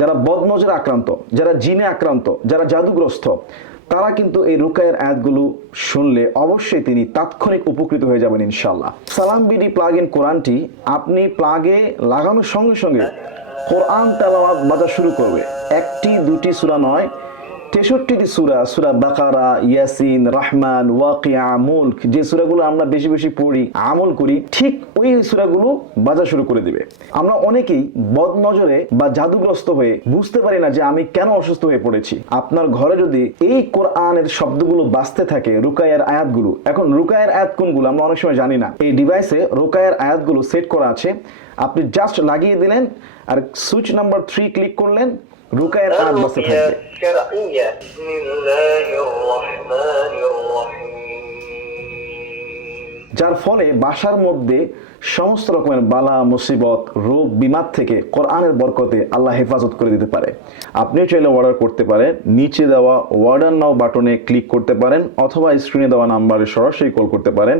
যারা বদনজরে আক্রান্ত, যারা জিনে আক্রান্ত, যারা জাদুগ্রস্ত, তারা কিন্তু এই রুকায়ের আয়াতগুলো শুনলে অবশ্যই তিনি তাৎক্ষণিক উপকৃত হয়ে যাবেন ইনশাআল্লাহ। সালাম বিডি প্লাগ ইন কোরআনটি আপনি প্লাগে লাগানোর সঙ্গে সঙ্গে কোরআন তেলাওয়াত বাজা শুরু করবে। একটি দুটি সূরা নয়, 63টি সূরা, সূরা বাকারা, ইয়াসিন, রহমান, ওয়াকিয়া, মুলক, যে সূরাগুলো আমরা বেশি বেশি পড়ি, আমল করি, ঠিক ওই সূরাগুলো বাজা শুরু করে দিবে। আমরা অনেকেই বদনজরে বা জাদুগ্রস্ত হয়ে বুঝতে পারি না যে আমি কেন অসুস্থ হয়ে পড়েছি। আপনার ঘরে যদি এই কোরআনের শব্দগুলো বাজতে থাকে, রুকায়ের আয়াতগুলো, এখন রুকায়ের আয়াত কোনগুলো আমরা অনেক সময় জানি না। এই ডিভাইসে রুকায়ের আয়াতগুলো সেট করা আছে, আপনি জাস্ট লাগিয়ে দিলেন আর সুইচ নাম্বার 3 ক্লিক করলেন, রুকায়ের আয়াত বাজতে থাকবে। যার ফলে বাসার মধ্যে সমস্ত রকমের বালা মুসিবত, রোগ বিমার থেকে কোরআনের বরকতে আল্লাহ হেফাজত করে দিতে পারে। আপনিও চাইলে অর্ডার করতে পারেন, নিচে দেওয়া অর্ডার নাও বাটনে ক্লিক করতে পারেন, অথবা স্ক্রিনে দেওয়া নাম্বারে সরাসরি কল করতে পারেন।